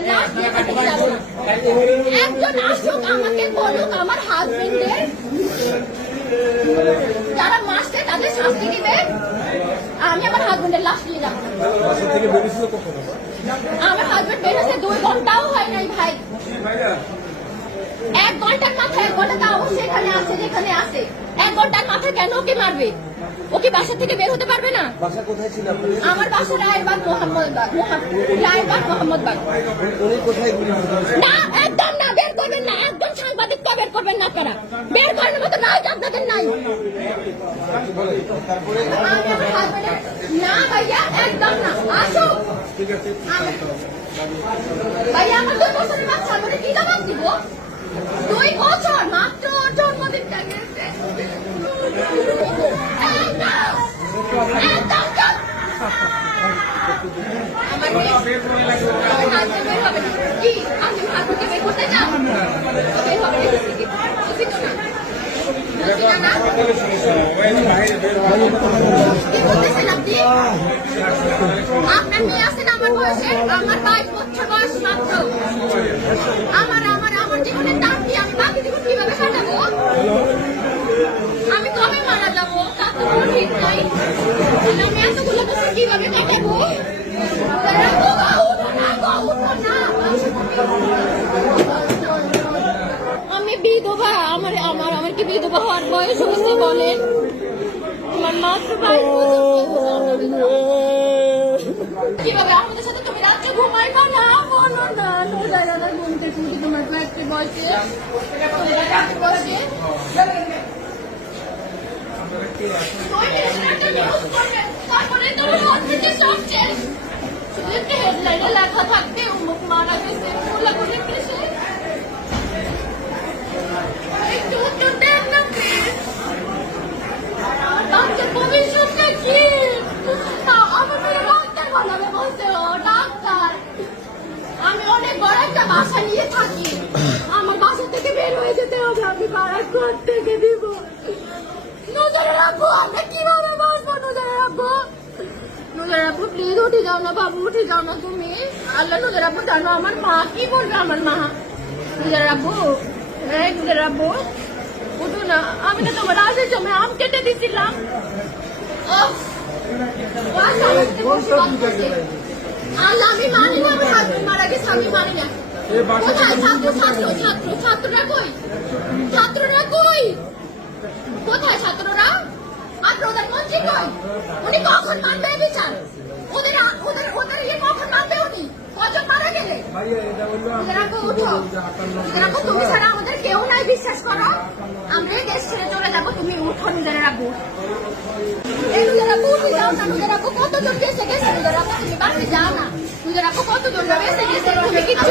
হাজবেন্ডের লাশ নিয়ে বাড়িতে যাবো না। একজন আসুক আমাকে বলুক আমার হাজবেন্ডের যারা মারছে তাদের শাস্তি দিবে, আমি আমার হাজবেন্ডের লাশ নিয়ে যাবো না। আমার হাজবেন্ড বেরোছে 2 ঘন্টাও হয় নাই ভাই, 1 ঘন্টার মাথায় 1 ঘন্টা তাও সেখানে আছে যেখানে আছে। 1 ঘন্টার মাথায় কেন ওকে মারবে? ওকে বাসা থেকে বের হতে পারবে না? বাসা কোথায় ছিল আপনার? আমার বাসা রায়েরবাগ মোহাম্মদবাগ, রায়েরবাগ মোহাম্মদবাগ। উনি কোথায় গুলি করেছেন? না একদম না, বের করবেন না, একদম সাংবাদিক তো বের করবেন না আপনারা, বের করার মতো নাই আপনাদের নাই। তারপরে না ভাইয়া একদম না, আসুক ভাইয়া। আমার 2 বছরের বাচ্চা, আমি কি জবাব দিব? 2 বছর মাত্র, জন্মদিনটা গেছে। আপনার মেয়ে আছেন আমার বয়সে, আমার 22 বছর বয়স মাত্র। আমার জীবনের দাম কি? আমি বাকি জীবন কিভাবে কাটাবো? আমি কবে মারা যাবো তা তো কোনো ঠিক নাই। আমি এতগুলো বছর কিভাবে কাটাবো? আমি বিধবা, আমার কি বিধবা হওয়ার বয়স হয়েছে বলেন? আমার মাত্র 22 বছর। কিভাবে আমাদের সাথে তুমি রাত্রে ঘুমাই না? না বলো না, ঘুমতে ঘুমতে তোমার একটা বয়সে হেডলাইনে লেখা থাকতে উমুক মারা গেছে, কোলাকুলি কেসে। একটু উত্তর দেন না প্লিজ। বাচ্চার ভবিষ্যৎটা কি? আমার মেয়ে ডাক্তার বানাবে বলছে ও, ডাক্তার। আমি অনেক বড় একটা বাসা নিয়ে থাকি, আমার বাসা থেকে বের হয়ে যেতে হবে। আমি ভাড়া কোথা থেকে দিব? নজরে রাখবো, আমরা কিভাবে বাঁচবো? নজরে রাখবো, নজরে রাখবো। প্লিজ উঠে যাও না বাবু, উঠে যাও না তুমি। আল্লাহ নজরে রাখবো। জানো আমার মা কি বলবে? আমার মা নজরে রাখবো, নজরে রাখবো। উঠো না, আমি না তোমার আজের সময় আম কেটে দিছিলাম। আল্লাহ আমি মানি না, আমার হাজবেন্ড মারা গেছে, আমি মানি না। কোথায় ছাত্ররা কই? ছাত্ররা কই? কোথায় ছাত্ররা? আর প্রধানমন্ত্রী কই? উনি কখন মানবে বিচার? ওদের কখন মানবে? উনি কজন মারা গেলে? তুমি ছাড়া আমাদের কেউ নাই, বিশ্বাস করো। আমরা এই দেশ ছেড়ে চলে যাবো, তুমি উঠো। নিজেরা রাখবো, কতজন বেঁচে গেছে? নিজেরা তুমি বাড়ি যাও না। নিজেরা কতজন বেঁচে গেছে? তুমি কিচ্ছু